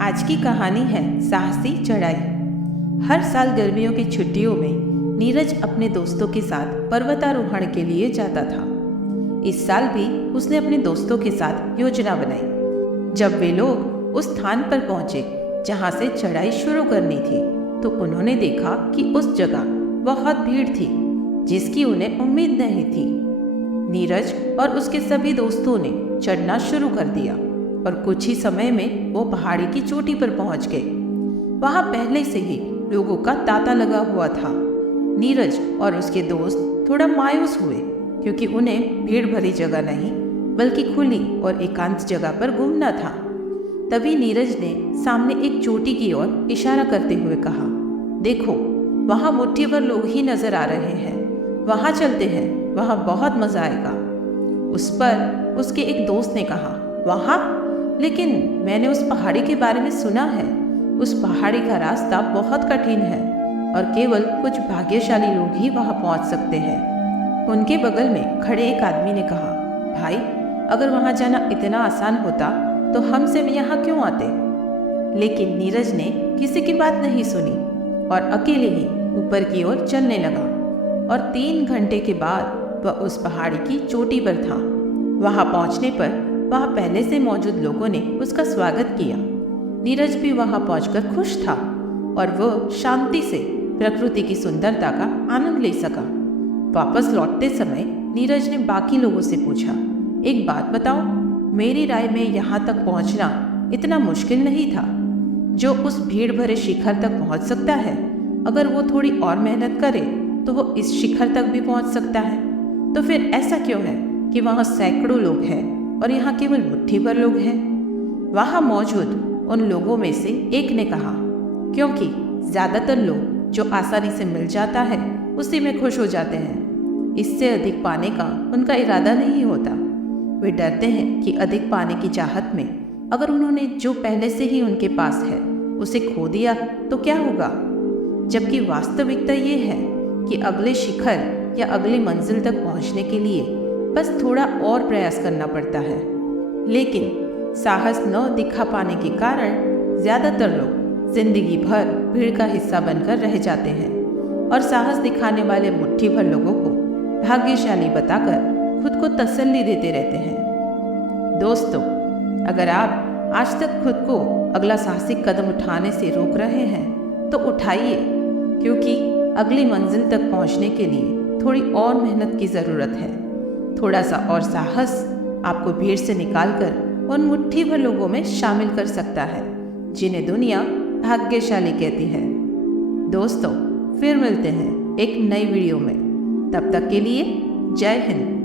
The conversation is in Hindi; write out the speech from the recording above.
आज की कहानी है साहसी चढ़ाई। हर साल गर्मियों की छुट्टियों में नीरज अपने दोस्तों के साथ पर्वतारोहण के लिए जाता था। इस साल भी उसने अपने दोस्तों के साथ योजना बनाई। जब वे लोग उस स्थान पर पहुंचे जहां से चढ़ाई शुरू करनी थी, तो उन्होंने देखा कि उस जगह बहुत भीड़ थी जिसकी उन्हें उम्मीद नहीं थी। नीरज और उसके सभी दोस्तों ने चढ़ना शुरू कर दिया और कुछ ही समय में वो पहाड़ी की चोटी पर पहुंच गए। वहां पहले से ही लोगों का तांता लगा हुआ था। नीरज और उसके दोस्त थोड़ा मायूस हुए क्योंकि उन्हें भीड़ भरी जगह नहीं बल्कि खुली और एकांत जगह पर घूमना था। तभी नीरज ने सामने एक चोटी की ओर इशारा करते हुए कहा, देखो, वहां मुट्ठी भर लोग ही नजर आ रहे हैं, वहां चलते हैं, वहां बहुत मजा आएगा। उस पर उसके एक दोस्त ने कहा, वहां? लेकिन मैंने उस पहाड़ी के बारे में सुना है। उस पहाड़ी का रास्ता बहुत कठिन है और केवल कुछ भाग्यशाली लोग ही वहां पहुंच सकते हैं। उनके बगल में खड़े एक आदमी ने कहा, भाई, अगर वहां जाना इतना आसान होता तो हम सिर्फ यहाँ क्यों आते? लेकिन नीरज ने किसी की बात नहीं सुनी और अकेले ही ऊपर की ओर चलने लगा और 3 घंटे के बाद वह उस पहाड़ी की चोटी पर था। वहां पहुंचने पर वहां पहले से मौजूद लोगों ने उसका स्वागत किया। नीरज भी वहां पहुंचकर खुश था और वह शांति से प्रकृति की सुंदरता का आनंद ले सका। वापस लौटते समय नीरज ने बाकी लोगों से पूछा, एक बात बताओ, मेरी राय में यहाँ तक पहुँचना इतना मुश्किल नहीं था। जो उस भीड़ भरे शिखर तक पहुँच सकता है, अगर वो थोड़ी और मेहनत करे तो वो इस शिखर तक भी पहुँच सकता है। तो फिर ऐसा क्यों है कि वहाँ सैकड़ों लोग हैं और यहाँ केवल मुट्ठी भर लोग हैं? वहाँ मौजूद उन लोगों में से एक ने कहा, क्योंकि ज़्यादातर लोग जो आसानी से मिल जाता है उसी में खुश हो जाते हैं। इससे अधिक पाने का उनका इरादा नहीं होता। वे डरते हैं कि अधिक पाने की चाहत में अगर उन्होंने जो पहले से ही उनके पास है उसे खो दिया तो क्या होगा? जबकि वास्तविकता ये है कि अगले शिखर या अगली मंजिल तक पहुंचने के लिए बस थोड़ा और प्रयास करना पड़ता है। लेकिन साहस न दिखा पाने के कारण ज़्यादातर लोग जिंदगी भर भीड़ का हिस्सा बनकर रह जाते हैं और साहस दिखाने वाले मुट्ठी भर लोगों को भाग्यशाली बताकर खुद को तसल्ली देते रहते हैं। दोस्तों, अगर आप आज तक खुद को अगला साहसिक कदम उठाने से रोक रहे हैं तो उठाइए, क्योंकि अगली मंजिल तक पहुंचने के लिए थोड़ी और मेहनत की ज़रूरत है। थोड़ा सा और साहस आपको भीड़ से निकालकर उन मुट्ठी भर लोगों में शामिल कर सकता है जिन्हें दुनिया भाग्यशाली कहती है। दोस्तों, फिर मिलते हैं एक नई वीडियो में। तब तक के लिए जय हिंद।